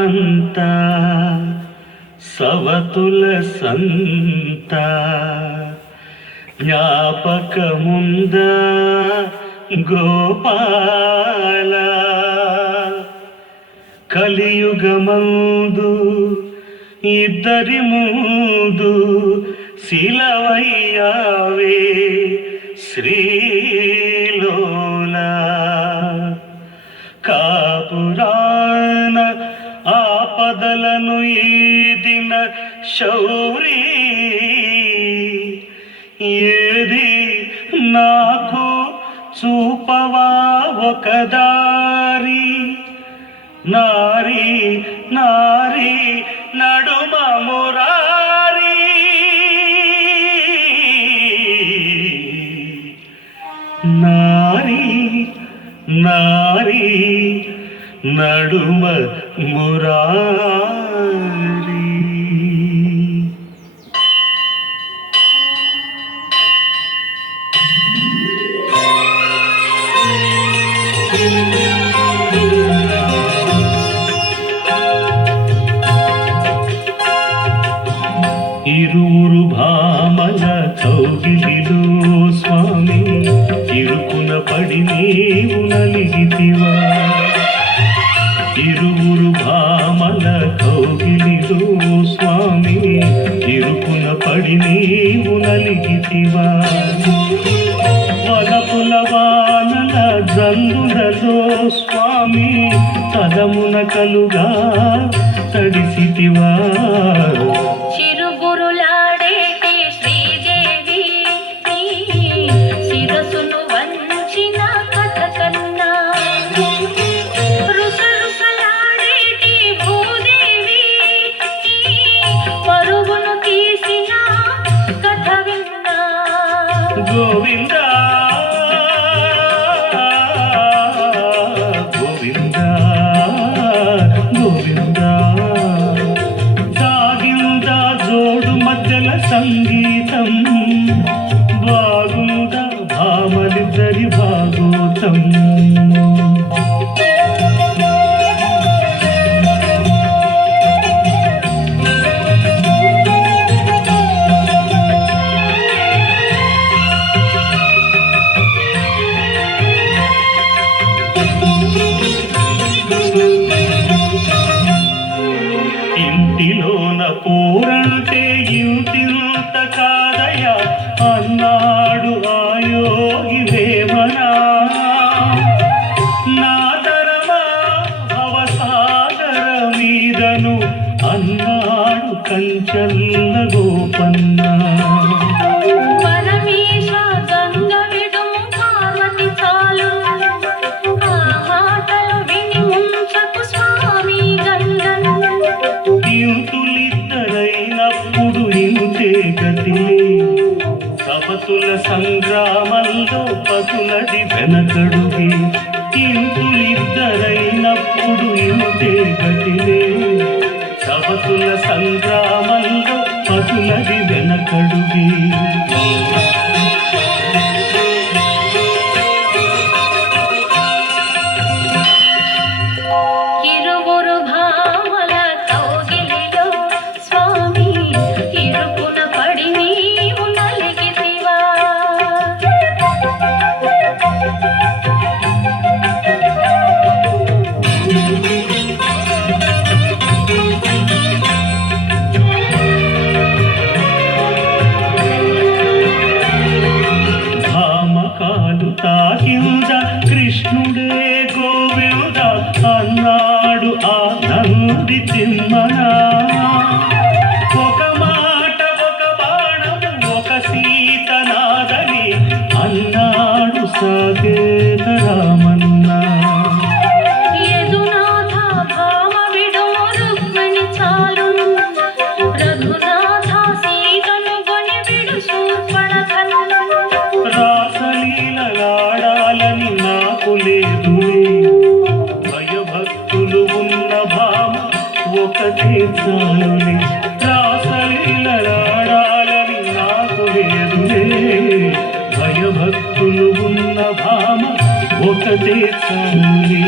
సంత సవతుల సంత. జ్ఞాపకముంద గోపాల? కలియుగమందు ఇద్దరి ముందు శిలవయ్యావే శ్రీలోలా. కాపురా లనుయ్ దిన శౌరీ. ఏది నాకు చూపవా ఒక దారి? నారీ నారీ నడుమ మురారి. నారి నారి నడుమ మురారి. ఇరువురు భామల కౌగిలిలో స్వామి ఇరుకున పడి నీవు పడి నీవు నలిగితివా? వలపుల వానల జల్లులలో స్వామి తలమున కలుగా తడిసితివా? గోవింద గోవింద గోవింద. సాగింద జోడు మధ్యల సంగీతం బాగుంద భామలిద్దరి భాగోతం. గతిలే. సపతుల సంగ్రామంలో పతులది వెనకడుగే. Tớ. ఒకటే రాసలీలలాడాలని నాకు లేదులే భయభక్తులు ఉన్న భామ ఒకటే చాలులే